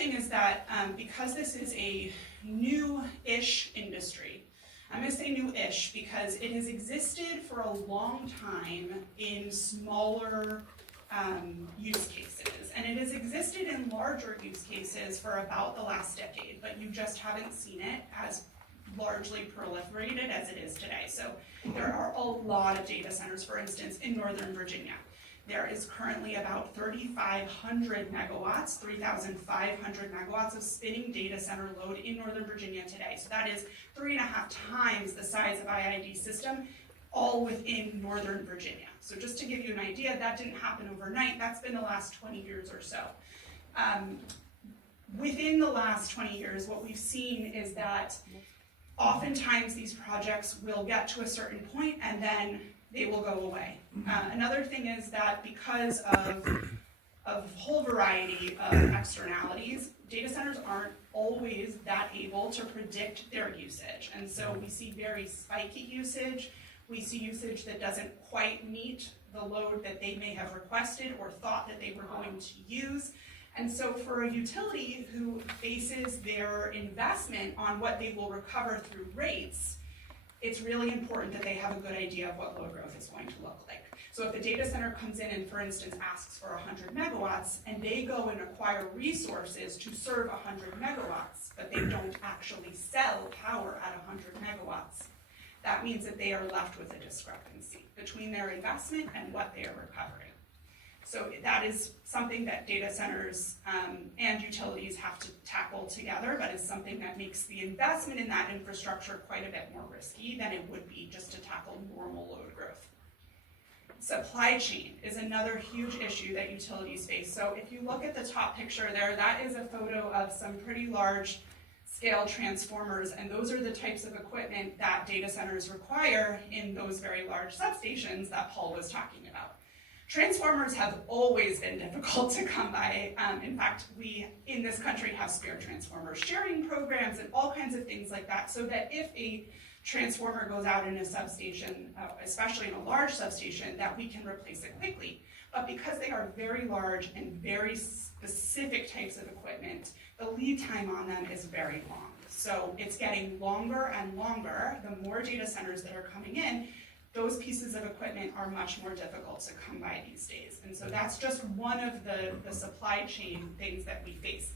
thing is that because this is a new-ish industry, I'm going to say new-ish because it has existed for a long time in smaller use cases, and it has existed in larger use cases for about the last decade, but you just haven't seen it as largely proliferated as it is today. So there are a lot of data centers, for instance, in Northern Virginia. There is currently about 3,500 megawatts, 3,500 megawatts of spinning data center load in Northern Virginia today. So that is 3.5 times the size of IID system, all within Northern Virginia. So just to give you an idea, that didn't happen overnight. That's been the last 20 years or so. Within the last 20 years, what we've seen is that oftentimes these projects will get to a certain point and then they will go away. Another thing is that because of a whole variety of externalities, data centers aren't always that able to predict their usage. And so we see very spiky usage. We see usage that doesn't quite meet the load that they may have requested or thought that they were going to use. And so for a utility who bases their investment on what they will recover through rates, it's really important that they have a good idea of what load growth is going to look like. So if a data center comes in and, for instance, asks for 100 megawatts, and they go and acquire resources to serve 100 megawatts, but they don't actually sell power at 100 megawatts, that means that they are left with a discrepancy between their investment and what they are recovering. So that is something that data centers and utilities have to tackle together, but is something that makes the investment in that infrastructure quite a bit more risky than it would be just to tackle normal load growth. Supply chain is another huge issue that utilities face. So if you look at the top picture there, that is a photo of some pretty large scale transformers, and those are the types of equipment that data centers require in those very large substations that Paul was talking about. Transformers have always been difficult to come by. In fact, we in this country have spare transformer sharing programs and all kinds of things like that, so that if a transformer goes out in a substation, especially in a large substation, that we can replace it quickly. But because they are very large and very specific types of equipment, the lead time on them is very long. So it's getting longer and longer. The more data centers that are coming in, those pieces of equipment are much more difficult to come by these days. And so that's just one of the supply chain things that we face.